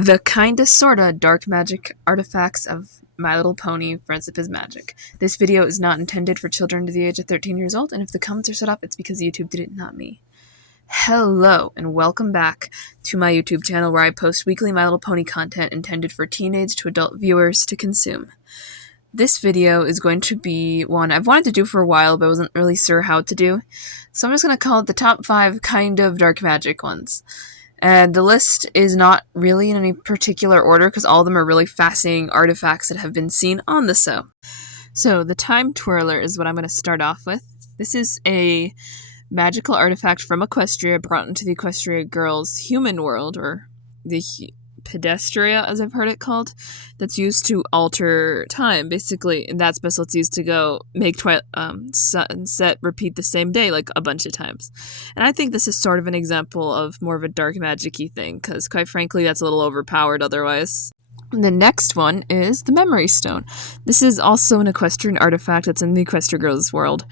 The kinda sorta dark magic artifacts of My Little Pony Friendship is Magic. This video is not intended for children to the age of 13 years old, and if the comments are set up, it's because YouTube did it, not me. Hello, and welcome back to my YouTube channel where I post weekly My Little Pony content intended for teenage to adult viewers to consume. This video is going to be one I've wanted to do for a while, but I wasn't really sure how to do, so I'm just going to call it the top 5 kind of dark magic ones. And the list is not really in any particular order because all of them are really fascinating artifacts that have been seen on the show. So the Time Twirler is what I'm going to start off with. This is a magical artifact from Equestria brought into the Equestria Girls' human world, or the Pedestria, as I've heard it called, that's used to alter time, basically, and that spell it's used to go make sunset repeat the same day, like, a bunch of times. And I think this is sort of an example of more of a dark magic-y thing, because, quite frankly, that's a little overpowered otherwise. The next one is the Memory Stone. This is also an equestrian artifact that's in the Equestria Girls world,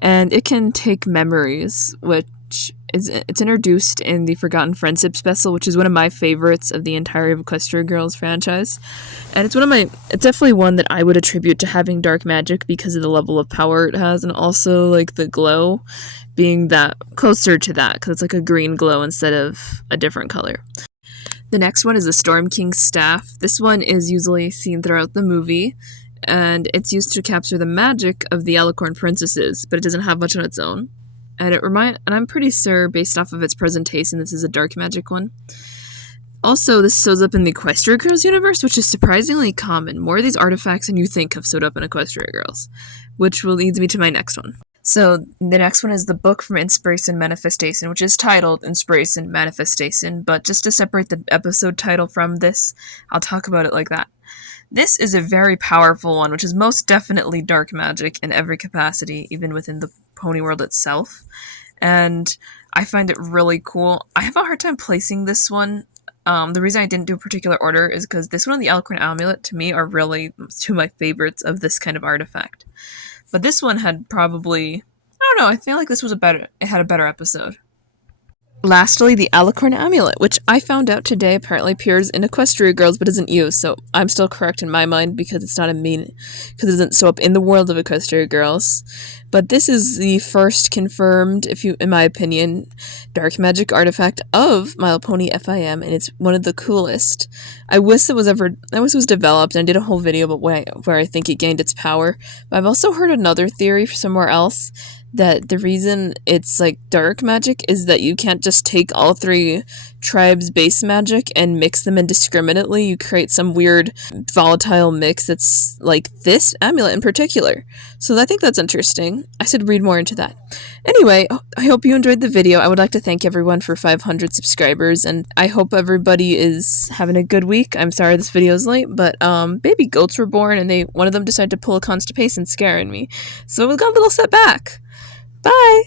and it can take memories, it's introduced in the Forgotten Friendship special, which is one of my favorites of the entire Equestria Girls franchise. And it's definitely one that I would attribute to having dark magic because of the level of power it has, and also, like, the glow being that closer to that, because it's like a green glow instead of a different color. The next one is the Storm King's Staff. This one is usually seen throughout the movie, and it's used to capture the magic of the Alicorn princesses, but it doesn't have much on its own. And I'm pretty sure, based off of its presentation, this is a dark magic one. Also, this shows up in the Equestria Girls universe, which is surprisingly common. More of these artifacts than you think have showed up in Equestria Girls, which leads me to my next one. So, the next one is the Book from Inspiration Manifestation, which is titled Inspiration Manifestation, but just to separate the episode title from this, I'll talk about it like that. This is a very powerful one, which is most definitely dark magic in every capacity, even within the pony world itself, and I find it really cool. I have a hard time placing this one. The reason I didn't do a particular order is because this one and the Alicorn Amulet, to me, are really two of my favorites of this kind of artifact. But this one had probably, I don't know, I feel like this was it had a better episode. Lastly, the Alicorn Amulet, which I found out today apparently appears in Equestria Girls but isn't used, so I'm still correct in my mind because it doesn't show up in the world of Equestria Girls. But this is the first confirmed, in my opinion, dark magic artifact of My Little Pony FIM, and it's one of the coolest. I wish it was developed, and I did a whole video about where I think it gained its power. But I've also heard another theory somewhere else, that the reason it's like dark magic is that you can't just take all 3 tribes' base magic and mix them indiscriminately. You create some weird volatile mix that's like this amulet in particular. So I think that's interesting. I should read more into that. Anyway, I hope you enjoyed the video. I would like to thank everyone for 500 subscribers, and I hope everybody is having a good week. I'm sorry this video is late, but baby goats were born, and one of them decided to pull a constipation scaring me. So it got a little setback. Bye!